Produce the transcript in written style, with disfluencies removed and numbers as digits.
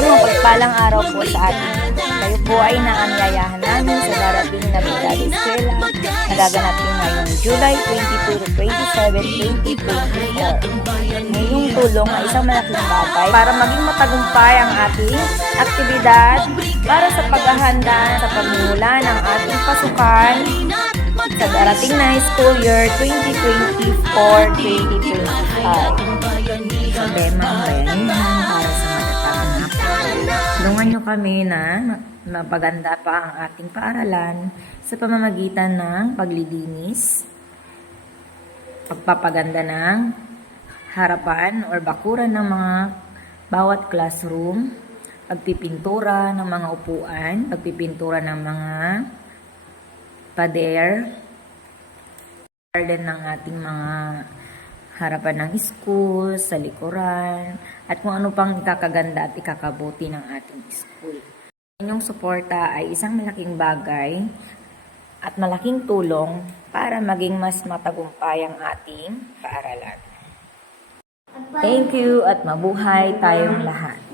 Isang mapagpalang araw po sa atin. Kayo po ay naanyayahan namin sa darating na Brigada Eskwela na gaganapin ngayong July 22 to 27, 2024. Ngayong tulong ay isang malaking bagay para maging matagumpay ang ating aktibidad para sa paghahanda sa pagmumula ng ating pasukan sa darating na school year 2024-2025. Problema ang bayanihan para sa matatapang na. Tulungan nyo kami na mapaganda pa ang ating paaralan sa pamamagitan ng paglilinis, pagpapaganda ng harapan or bakuran ng mga bawat classroom, pagpipintura ng mga upuan, pagpipintura ng mga pader, garden ng ating mga harapan ng school, sa likuran, at kung ano pang ikakaganda at ikakabuti ng ating school. Inyong suporta ay isang malaking bagay at malaking tulong para maging mas matagumpay ang ating paaralan. Thank you at mabuhay tayong lahat.